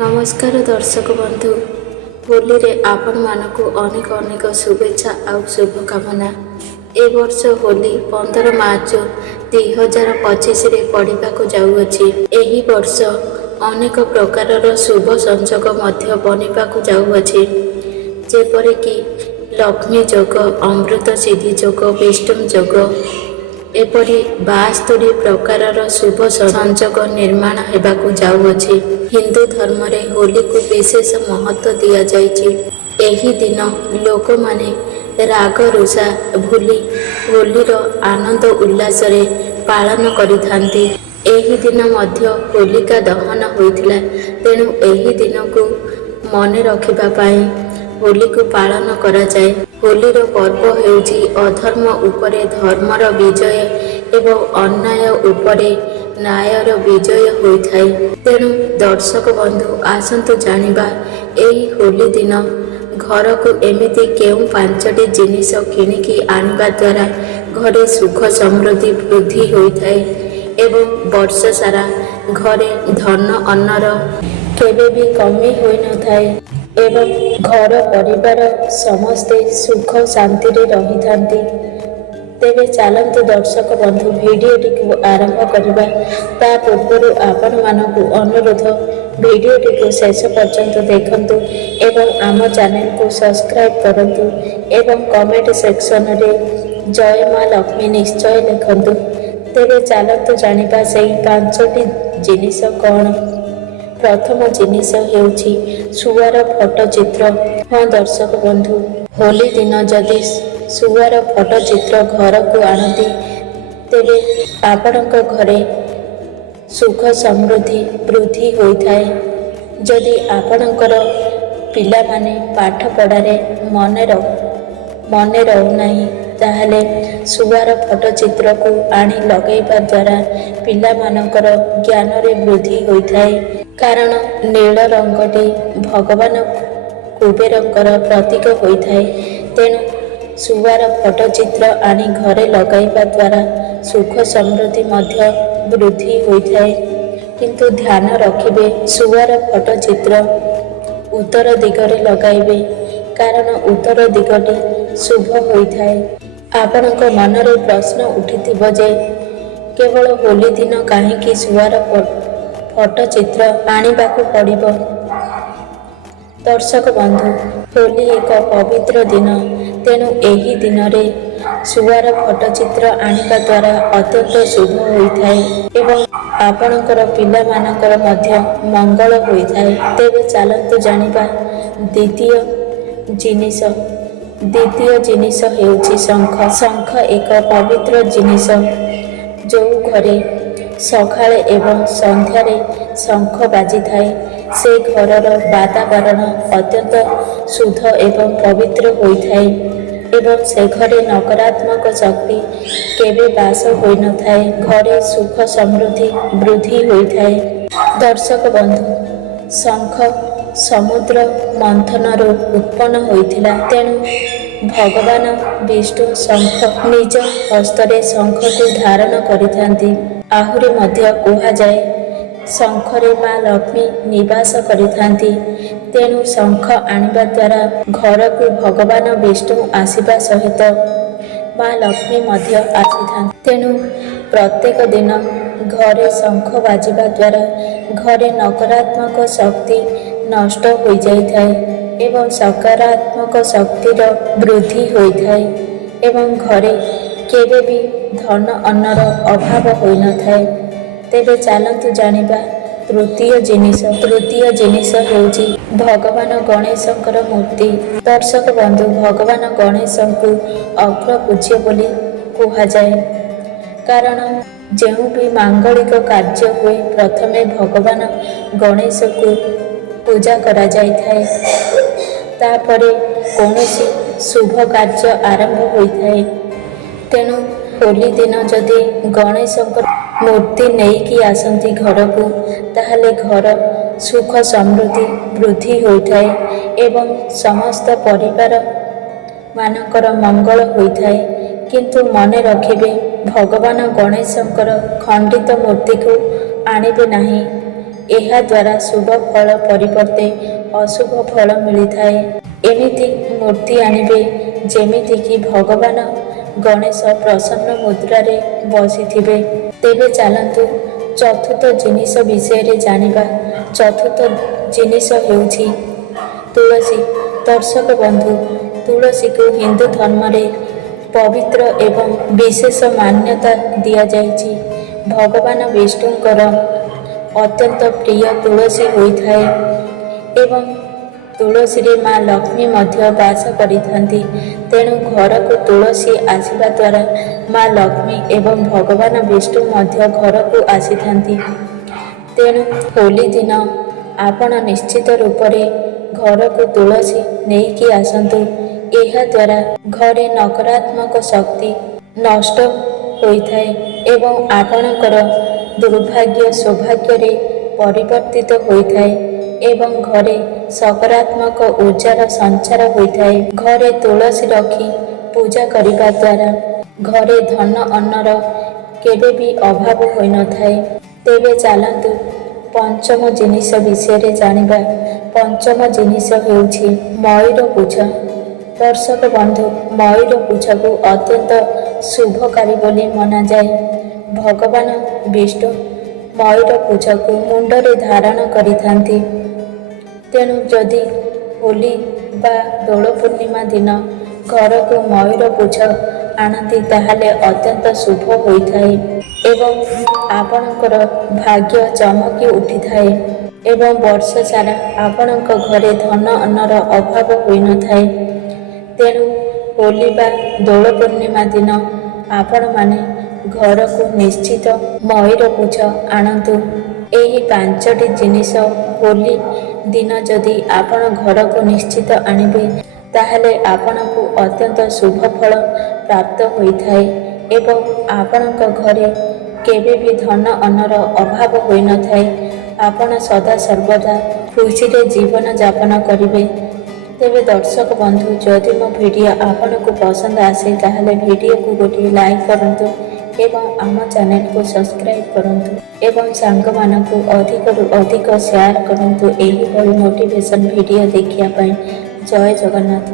नमस्कार दर्शक बंधु होली रे आपण मानकु अनेक अनेक शुभेच्छा आउ शुभकामना। ए वर्ष होली 15 मार्च 2025 रे पड़िबाकु जाउअछि। एही वर्ष अनेक प्रकारर शुभ संयोग मध्य बनिबाकु जाउअछि, जेपरि कि लक्ष्मी जोग, अमृत सिद्धि जोग, विष्णु जोग, एपरि 72 प्रकारर शुभ संयोग निर्माण हेबाकु जाउअछि। हिंदू धर्म रे होली को विशेष महत्व दिया जाइछि। एही दिन लोक माने राग रुषा भूली होलीर आनंद उल्लास रे पालन करिथांती। एही दिन मध्य होलिका दहन होइथिला, तेणु एही दिन को मने रखिबा पाई होली को पालन करा जाए। होलीर पर्व हेउछि अधर्म उपरे धर्मर विजय एवं अन्याय उपरे न्यायर विजय होइथाए। तेणु दर्शक बंधु आसंतु जानिबा एही होली दिन घर को एमिति केउं 5टी जिनिस किणिकी आनिबा द्वारा घरे सुख समृद्धि वृद्धि होइथाए एवं वर्ष सारा घरे धन अन्नर केबे भी कमी होई न थाए एवं घर परिवार समस्ते सुख शांति रे रहिथांती। तेबे चलतु दर्शक बंधु भिडियोटी को आरंभ करबा। ता पूर्व आपण मानकु अनुरोध भिडियोटी को शेष पर्यंत देखंतु एवं आम चैनल को सब्सक्राइब करंतु एवं कमेंट सेक्शन रे जय मां लक्ष्मी निश्चय लिखंतु। तेबे चलतु जानिबा सेही 5टी जिनिस कौन। प्रथम जिनिस हेउछि सुआर फोटो चित्र। हाँ दर्शक बंधु, होली दिन जदि सुआर फोटो चित्र घर को आणती तेबे आपणक घरे सुख समृद्धि वृद्धि होइथाए। जदि आपणकर पिला माने पाठ पढ़ारे मने रहुनाही ताहले सुआर फोटो चित्र को आनी लगेଇବା द्वारा पिला मानकर ज्ञान रे वृद्धि होइथाए। कारण नील रंगटी भगवान कुबेरंकर प्रतीक होइथाए। तेणु सुआर फोटो चित्र आनी घरे लगाइबा द्वारा सुख समृद्धि मध्य वृद्धि होइथाए। किंतु ध्यान रखिबे सुआर फोटो चित्र उत्तर दिगरे लगाइबे, कारण उत्तर दिगटी शुभ होइथाए। आपणक मनरे प्रश्न उठिथिबो जे केवल होली दिन काहेकि सुआर फोटो चित्र आनिबाकु पड़िबो। दर्शक बंधु, होली एक पवित्र दिन, तेणु एही दिन रे सुआर फोटो चित्र आनिबा द्वारा अत्यंत शुभ होइथाए एवं आपणकर पिला मानकर मध्य मंगल होइथाए। तेबे चलंतु जानिबा द्वितीय जिनिस हेउछि शंख। शंख एक पवित्र जिनिस। जो घरे सकाळे एवं संध्यारे शंख बाजी थाए से घरर वातावरण अत्यंत शुद्ध एवं पवित्र होइथाए एवं से घरे नकारात्मक शक्ति केबे बास होई न थाए। घरे सुख समृद्धि वृद्धि होइथाए। दर्शक बंधु, शंख समुद्र मंथनରୁ उत्पन्न होइथिला। तेणु भगवान विष्णु शंख निज हस्तरे शंख को धारण करिथांती। आहुरी मध्य कुहा जाए शंखरे मां लक्ष्मी निवास करिथांती। तेणु शंख आनिबा द्वारा घर को भगवान विष्णु आसिबा सहित मां लक्ष्मी मध्य आसिथांती। तेणु प्रत्येक दिन घरे शंख बाजिबा द्वारा घरे नकारात्मक शक्ति नष्ट हो जाइथाए एवं सकारात्मक शक्तिर वृद्धि होइथाए एवं घरे केबे भी धन अन्नर अभाव होई न थाए। तेबे चलंतु जानिबा तृतीय जिनिस हेउछि भगवान गणेशंकर मूर्ति। दर्शक बंधु, भगवान गणेशंकु अग्र पूज्य बोली कुहा जाए, कारण जेउ भी मांगलिक कार्य हुए प्रथमे भगवान गणेश को पूजा करा जाइथाए। तापरे कौनसी शुभ कार्य आरंभ होइथाए। तेणु होली दिन जदि गणेशंकर मूर्ति नेइकी आसंती घर को ताहले घर सुख समृद्धि वृद्धि होइथाए एवं समस्त परिवार मानकर मंगल होइथाए। किंतु मने रखिबे भगवान गणेशंकर खंडित मूर्ति को आनिबे नाही। ଏହାଦ୍ୱାରା ଶୁଭ ଫଳ ପରିବର୍ତ୍ତେ ଅଶୁଭ ଫଳ ମିଳିଥାଏ। ଏମିତି ମୂର୍ତ୍ତି ଆଣିବେ ଯେମିତିକି ଭଗବାନ ଗଣେଶ ପ୍ରସନ୍ନ ମୁଦ୍ରାରେ ବସିଥିବେ। ତେବେ ଚାଲନ୍ତୁ ଚତୁର୍ଥ ଜିନିଷ ବିଷୟରେ ଜାଣିବା। ଚତୁର୍ଥ ଜିନିଷ ହେଉଛି ତୁଳସୀ। ଦର୍ଶକ ବନ୍ଧୁ, ତୁଳସୀକୁ ହିନ୍ଦୁ ଧର୍ମରେ ପବିତ୍ର ଏବଂ ବିଶେଷ ମାନ୍ୟତା ଦିଆଯାଇଛି। ଭଗବାନ ବିଷ୍ଣୁଙ୍କର ଅତ୍ୟନ୍ତ ପ୍ରିୟ ତୁଳସୀ ହୋଇଥାଏ ଏବଂ ତୁଳସୀରେ ମା ଲକ୍ଷ୍ମୀ ମଧ୍ୟ ବାସ କରିଥାନ୍ତି। ତେଣୁ ଘରକୁ ତୁଳସୀ ଆସିବା ଦ୍ୱାରା ମା ଲକ୍ଷ୍ମୀ ଏବଂ ଭଗବାନ ବିଷ୍ଣୁ ମଧ୍ୟ ଘରକୁ ଆସିଥାନ୍ତି। ତେଣୁ ହୋଲି ଦିନ ଆପଣ ନିଶ୍ଚିତ ରୂପରେ ଘରକୁ ତୁଳସୀ ନେଇକି ଆସନ୍ତୁ। ଏହାଦ୍ୱାରା ଘରେ ନକାରାତ୍ମକ ଶକ୍ତି ନଷ୍ଟ ହୋଇଥାଏ ଏବଂ ଆପଣଙ୍କର ଦୁର୍ଭାଗ୍ୟ ସୌଭାଗ୍ୟରେ ପରିବର୍ତ୍ତିତ ହୋଇଥାଏ ଏବଂ ଘରେ ସକାରାତ୍ମକ ଊର୍ଜାର ସଞ୍ଚାର ହୋଇଥାଏ। ଘରେ ତୁଳସୀ ରଖି ପୂଜା କରିବା ଦ୍ୱାରା ଘରେ ଧନ ଅନ୍ନର କେବେ ବି ଅଭାବ ହୋଇନଥାଏ। ତେବେ ଚାଲନ୍ତୁ ପଞ୍ଚମ ଜିନିଷ ବିଷୟରେ ଜାଣିବା। ପଞ୍ଚମ ଜିନିଷ ହେଉଛି ମୟୂର ପୁଚ୍ଛ। ଦର୍ଶକ ବନ୍ଧୁ, ମୟୂର ପୁଚ୍ଛକୁ ଅତ୍ୟନ୍ତ ଶୁଭକାରୀ ବୋଲି ମନାଯାଏ। ଭଗବାନ ବିଷ୍ଣୁ ମୟୂର ପୁଚ୍ଛକୁ ମୁଣ୍ଡରେ ଧାରଣ କରିଥାନ୍ତି। ତେଣୁ ଯଦି ହୋଲି ବା ଦୋଳ ପୂର୍ଣ୍ଣିମା ଦିନ ଘରକୁ ମୟୂର ପୁଚ୍ଛ ଆଣନ୍ତି ତାହେଲେ ଅତ୍ୟନ୍ତ ଶୁଭ ହୋଇଥାଏ ଏବଂ ଆପଣଙ୍କର ଭାଗ୍ୟ ଚମକି ଉଠିଥାଏ ଏବଂ ବର୍ଷ ସାରା ଆପଣଙ୍କ ଘରେ ଧନ ଅନ୍ନର ଅଭାବ ହୋଇନଥାଏ। ତେଣୁ ହୋଲି ବା ଦୋଳ ପୂର୍ଣ୍ଣିମା ଦିନ ଆପଣମାନେ ଘରକୁ ନିଶ୍ଚିତ ମୟୂର ପୁଚ୍ଛ ଆଣନ୍ତୁ। ଏହି 5ଟି ଜିନିଷ ହୋଲି ଦିନ ଯଦି ଆପଣ ଘରକୁ ନିଶ୍ଚିତ ଆଣିବେ ତାହେଲେ ଆପଣଙ୍କୁ ଅତ୍ୟନ୍ତ ଶୁଭ ଫଳ ପ୍ରାପ୍ତ ହୋଇଥାଏ ଏବଂ ଆପଣଙ୍କ ଘରେ କେବେ ବି ଧନ ଅନ୍ନର ଅଭାବ ହୋଇନଥାଏ। ଆପଣ ସଦା ସର୍ବଦା ଖୁସିରେ ଜୀବନ ଯାପନ କରିବେ। ତେବେ ଦର୍ଶକ ବନ୍ଧୁ, ଯଦି ମୋ ଭିଡ଼ିଓ ଆପଣଙ୍କୁ ପସନ୍ଦ ଆସେ ତାହେଲେ ଭିଡ଼ିଓକୁ ଗୋଟିଏ ଲାଇକ୍ କରନ୍ତୁ ଏବଂ ଆମ ଚ୍ୟାନେଲକୁ ସବସ୍କ୍ରାଇବ୍ କରନ୍ତୁ ଏବଂ ସାଙ୍ଗମାନଙ୍କୁ ଅଧିକରୁ ଅଧିକ ସେୟାର କରନ୍ତୁ ଏହିଭଳି ମୋଟିଭେସନ୍ ଭିଡ଼ିଓ ଦେଖିବା ପାଇଁ। ଜୟ ଜଗନ୍ନାଥ।